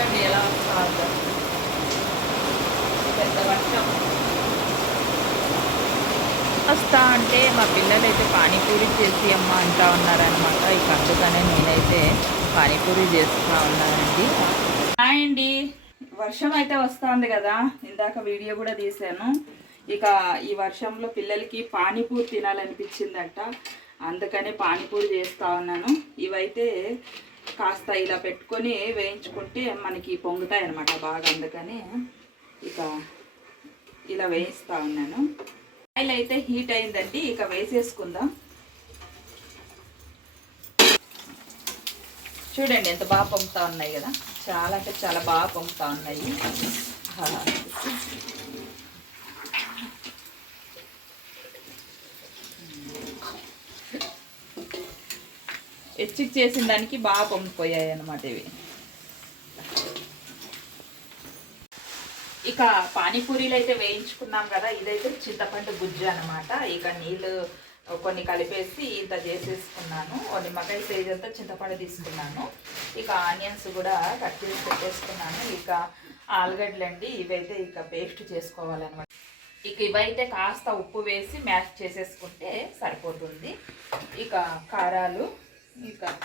చూడండి ఎలా వస్తుందో పెద్ద వర్షం. వస్తా అంటే మా పిల్లలు అయితే పానీపూరి చేసి అమ్మ అంటా ఉన్నారనమాట ఇక అందుకనే నేనైతే పానీపూరి చేస్తూ ఉన్నానండి. హాయ్ అండి. వర్షం అయితే వస్తుంది కదా. ఇందాక వీడియో కూడా తీశాను. ఇక ఈ వర్షంలో పిల్లలకి పానీపూరి తినాలనిపించిందంట. అందుకనే పానీపూరి చేస్తూ ఉన్నాను. ఇవైతే కాస్త ఇలా పెట్టుకొని వేయించుకుంటే మనకి పొంగుతాయి అనమాట బాగా అందుకని ఇక ఇలా వేయిస్తూ ఉన్నాను. ఆయిల్ అయితే హీట్ అయిందండి ఇక వేసేసుకుందాం. చూడండి ఎంత బాగా పొంగుతా ఉన్నాయి కదా. చాలా అంటే చాలా బాగా పొంగుతా ఉన్నాయి. ఆహా. చేసిన దానికి బాగా పొంగిపోయాయి అనమాట ఇవి. ఇక పానీపూరీలు అయితే వేయించుకున్నాం కదా ఇదైతే చింతపండు గుజ్జు అనమాట ఇక నీళ్ళు కొన్ని కలిపేసి ఇంత చేసేసుకున్నాను. నిమ్మకాయ సైజ్ అంతా చింతపండు తీసుకున్నాను. ఇక ఆనియన్స్ కూడా కట్ చేసి పెట్టేసుకున్నాను. ఇక ఆలుగడ్డలు అండి ఇవైతే ఇక పేస్ట్ చేసుకోవాలన్నమాట. ఇక ఇవైతే కాస్త ఉప్పు వేసి మ్యాష్ చేసేసుకుంటే సరిపోతుంది. ఇక కారాలు ఇంకా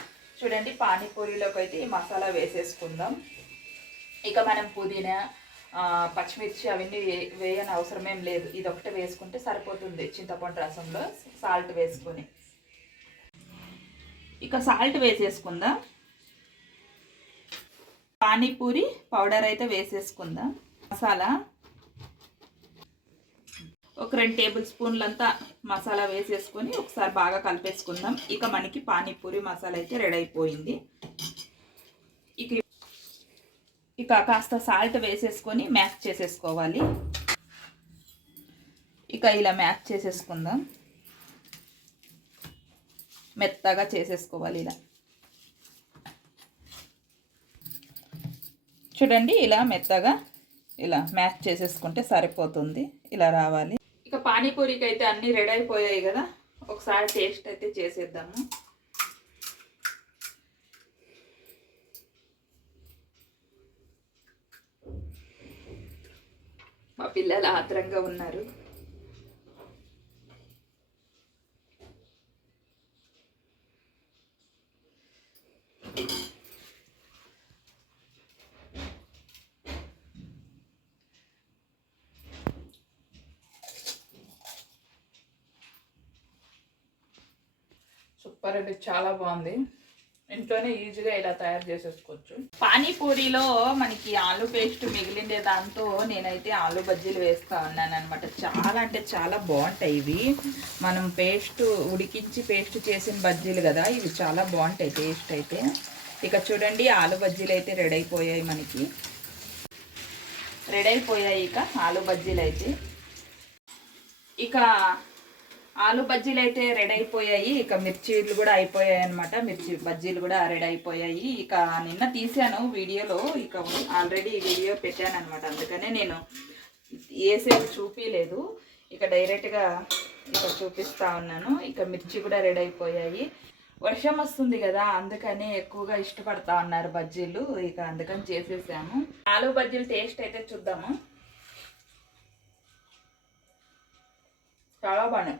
చూడండి పానీపూరిలోకి అయితే ఈ మసాలా వేసేసుకుందాం. ఇక మనం పుదీనా పచ్చిమిర్చి అవన్నీ వే- వేయని అవసరం ఏం లేదు. ఇది ఒకటి వేసుకుంటే సరిపోతుంది చింతపండు రసంలో సాల్ట్ వేసుకొని. ఇక సాల్ట్ వేసేసుకుందాం. పానీపూరి పౌడర్ అయితే వేసేసుకుందాం. మసాలా ఒక రెండు టేబుల్ స్పూన్లంతా మసాలా వేసేసుకొని ఒకసారి బాగా కలిపేసుకుందాం. ఇక మనకి పానీపూరి మసాలా అయితే రెడీ అయిపోయింది. ఇక ఇక కాస్త సాల్ట్ వేసేసుకొని మ్యాష్ చేసేసుకోవాలి. ఇక ఇలా మ్యాష్ చేసేసుకుందాం. మెత్తగా చేసేసుకోవాలి ఇలా. చూడండి ఇలా మెత్తగా ఇలా మ్యాష్ చేసేసుకుంటే సరిపోతుంది. ఇలా రావాలి. పానీపూరికి అయితే అన్నీ రెడీ అయిపోయాయి కదా. ఒకసారి టేస్ట్ అయితే చేసేద్దాము. మా పిల్లలు ఆత్రంగా ఉన్నారు. సూపర్ అండి చాలా బాగుంది. ఇంట్లోనే ఈజీగా ఇలా తయారు చేసేసుకోవచ్చు. పానీపూరిలో మనకి ఆలు పేస్ట్ మిగిలిండే దాంతో నేనైతే ఆలు బజ్జీలు వేస్తా ఉన్నాను అనమాట చాలా అంటే చాలా బాగుంటాయి ఇవి. మనం పేస్ట్ ఉడికించి పేస్ట్ చేసిన బజ్జీలు కదా ఇవి చాలా బాగుంటాయి టేస్ట్ అయితే. ఇక చూడండి ఆలు బజ్జీలు అయితే రెడీ అయిపోయాయి మనకి. రెడీ అయిపోయాయి ఇక ఆలు బజ్జీలు అయితే. ఇక ఆలు బజ్జీలు అయితే రెడీ అయిపోయాయి. ఇక మిర్చీలు కూడా అయిపోయాయి అనమాట మిర్చి బజ్జీలు కూడా రెడీ అయిపోయాయి. ఇక నిన్న తీసాను వీడియోలో. ఇక ఆల్రెడీ వీడియో పెట్టాను అనమాట అందుకనే నేను వేసేది చూపించలేదు ఇక డైరెక్ట్గా ఇక చూపిస్తా ఉన్నాను. ఇక మిర్చి కూడా రెడీ అయిపోయాయి. వర్షం వస్తుంది కదా అందుకని ఎక్కువగా ఇష్టపడతా ఉన్నారు బజ్జీలు. ఇక అందుకని చేసేసాము. ఆలు బజ్జీలు టేస్ట్ అయితే చూద్దాము. చాలా బాగున్నాయి.